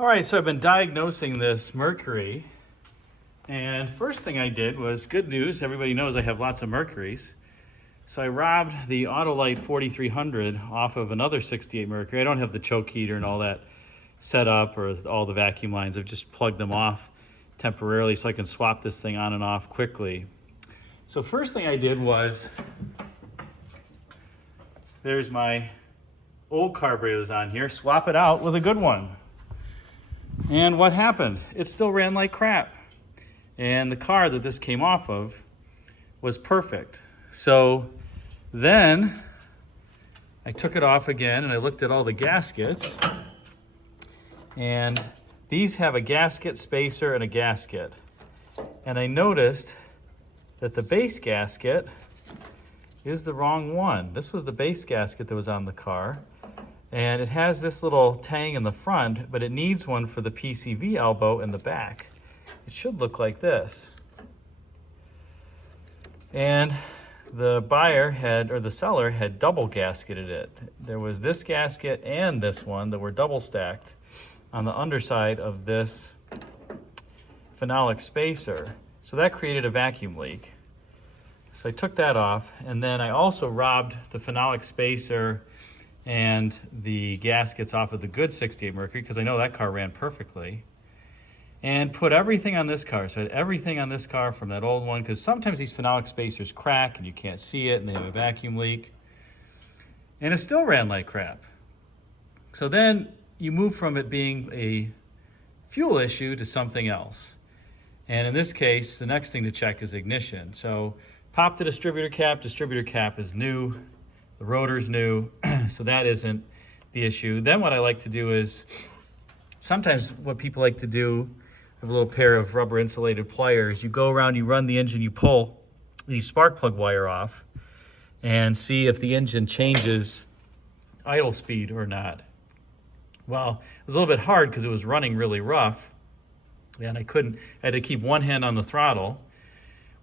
All right, so I've been diagnosing this Mercury, and first thing I did was, good news, everybody knows I have lots of Mercuries. So I robbed the Autolite 4300 off of another 68 Mercury. I don't have the choke heater and all that set up or all the vacuum lines. I've just plugged them off temporarily so I can swap this thing on and off quickly. So first thing I did was, there's my old carburetors on here, swap it out with a good one. And what happened? It still ran like crap. And the car that this came off of was perfect. So then I took it off again and I looked at all the gaskets. And these have a gasket spacer and a gasket. And I noticed that the base gasket is the wrong one. This was the base gasket that was on the car. And it has this little tang in the front, but it needs one for the PCV elbow in the back. It should look like this. And the buyer had, or the seller had double gasketed it. There was this gasket and this one that were double stacked on the underside of this phenolic spacer. So that created a vacuum leak. So I took that off, and then I also robbed the phenolic spacer and the gaskets off of the good 68 Mercury, because I know that car ran perfectly, and put everything on this car. So I had everything on this car from that old one, because sometimes these phenolic spacers crack and you can't see it and they have a vacuum leak. And it still ran like crap. So then you move from it being a fuel issue to something else. And in this case, the next thing to check is ignition. So pop the distributor cap is new. The rotor's new, so that isn't the issue. Then what I like to do is, sometimes what people like to do, I have a little pair of rubber insulated pliers. You go around, you run the engine, you pull the spark plug wire off and see if the engine changes idle speed or not. Well, it was a little bit hard because it was running really rough, and I had to keep one hand on the throttle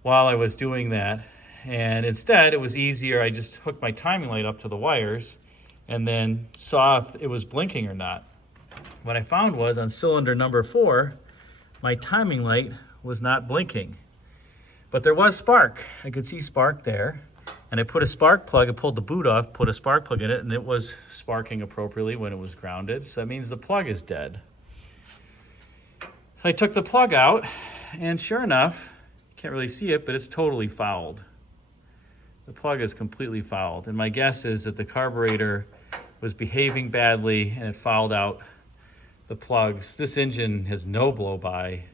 while I was doing that. And instead, it was easier. I just hooked my timing light up to the wires and then saw if it was blinking or not. What I found was on cylinder number 4, my timing light was not blinking. But there was spark. I could see spark there. And I put a spark plug, I pulled the boot off, put a spark plug in it, and it was sparking appropriately when it was grounded. So that means the plug is dead. So I took the plug out, and sure enough, can't really see it, but it's totally fouled. The plug is completely fouled, and my guess is that the carburetor was behaving badly and it fouled out the plugs. This engine has no blow-by.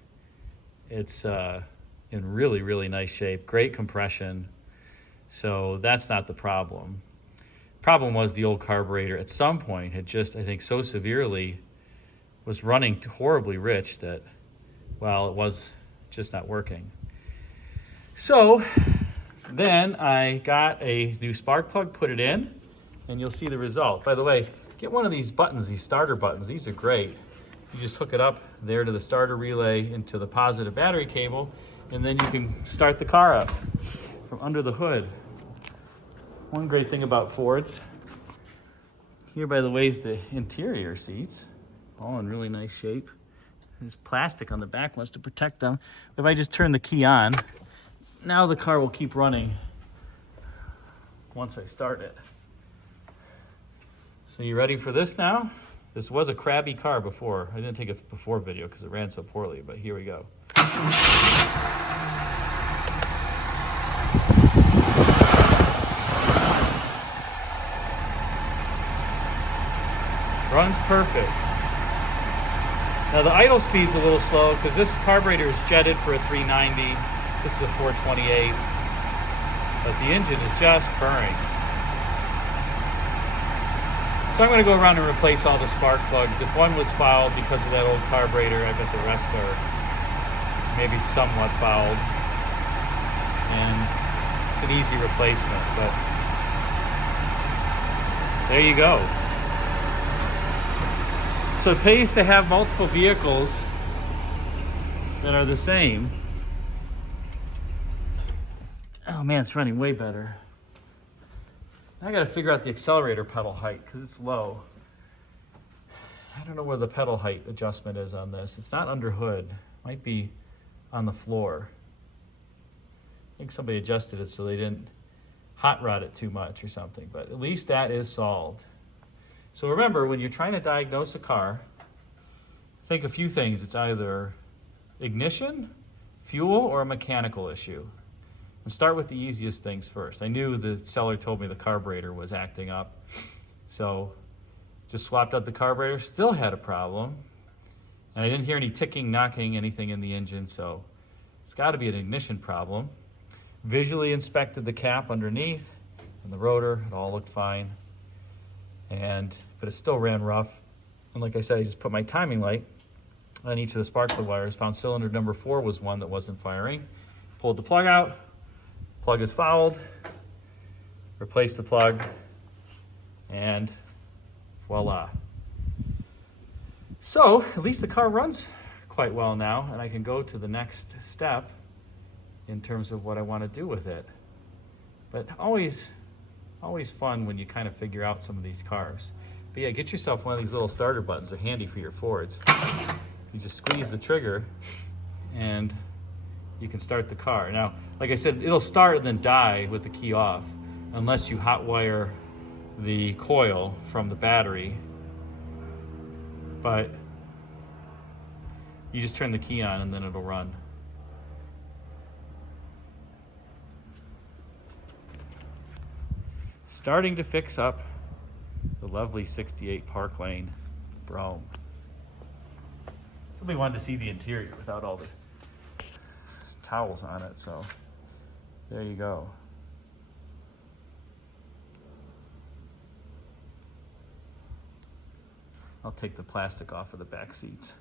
It's in really, really nice shape, great compression, so that's not the problem. Problem was the old carburetor at some point had just, I think, so severely was running horribly rich that, well, it was just not working. So then I got a new spark plug, put it in, and you'll see the result. By the way, get one of these buttons, these starter buttons. These are great. You just hook it up there to the starter relay into the positive battery cable, and then you can start the car up from under the hood. One great thing about Fords, here by the way is the interior seats, all in really nice shape. There's plastic on the back ones to protect them. If I just turn the key on, now the car will keep running once I start it. So you ready for this now? This was a crabby car before. I didn't take a before video because it ran so poorly, but here we go. Runs perfect. Now the idle speed's a little slow because this carburetor is jetted for a 390. This is a 428, but the engine is just purring. So I'm going to go around and replace all the spark plugs. If one was fouled because of that old carburetor, I bet the rest are maybe somewhat fouled. And it's an easy replacement, but there you go. So it pays to have multiple vehicles that are the same. Oh man, it's running way better. I gotta figure out the accelerator pedal height because it's low. I don't know where the pedal height adjustment is on this. It's not under hood. Might be on the floor. I think somebody adjusted it so they didn't hot rod it too much or something, but at least that is solved. So remember, when you're trying to diagnose a car, think a few things. It's either ignition, fuel, or a mechanical issue. And start with the easiest things first. I knew the seller told me the carburetor was acting up, so just swapped out the carburetor, still had a problem. And I didn't hear any ticking, knocking, anything in the engine, so it's got to be an ignition problem. Visually inspected the cap underneath and the rotor, it all looked fine. But it still ran rough. And like I said, I just put my timing light on each of the spark plug wires, found cylinder number 4 was one that wasn't firing. Pulled the plug out, plug is fouled, replaced the plug, and voila. So at least the car runs quite well now, and I can go to the next step in terms of what I want to do with it. But always fun when you kind of figure out some of these cars. But yeah, get yourself one of these little starter buttons. They're handy for your Fords. You just squeeze the trigger and you can start the car. Now, like I said, it'll start and then die with the key off unless you hot wire the coil from the battery. But you just turn the key on and then it'll run. Starting to fix up the lovely 68 Park Lane Brougham. Somebody wanted to see the interior without all this towels on it, so there you go. I'll take the plastic off of the back seats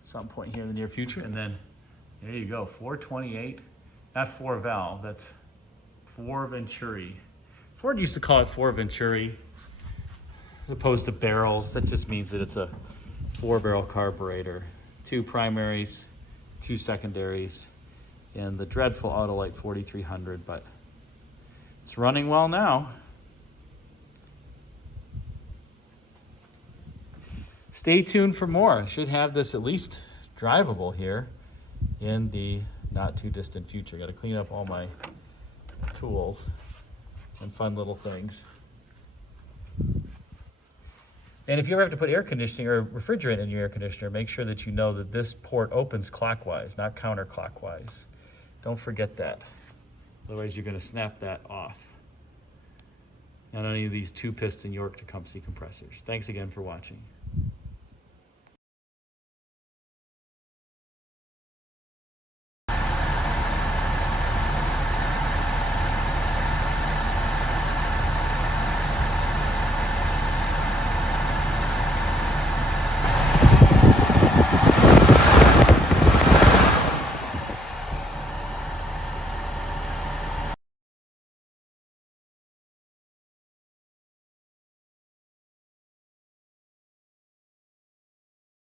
at some point here in the near future, and then there you go, 428 F4 valve. That's 4 Venturi. Ford used to call it 4 Venturi as opposed to barrels. That just means that it's a 4-barrel carburetor. 2 primaries, 2 secondaries, and the dreadful Autolite 4300, but it's running well now. Stay tuned for more. I should have this at least drivable here in the not too distant future. Got to clean up all my tools and fun little things. And if you ever have to put air conditioning or refrigerant in your air conditioner, make sure that you know that this port opens clockwise, not counterclockwise. Don't forget that. Otherwise you're going to snap that off. Not any of these 2-piston York Tecumseh compressors. Thanks again for watching.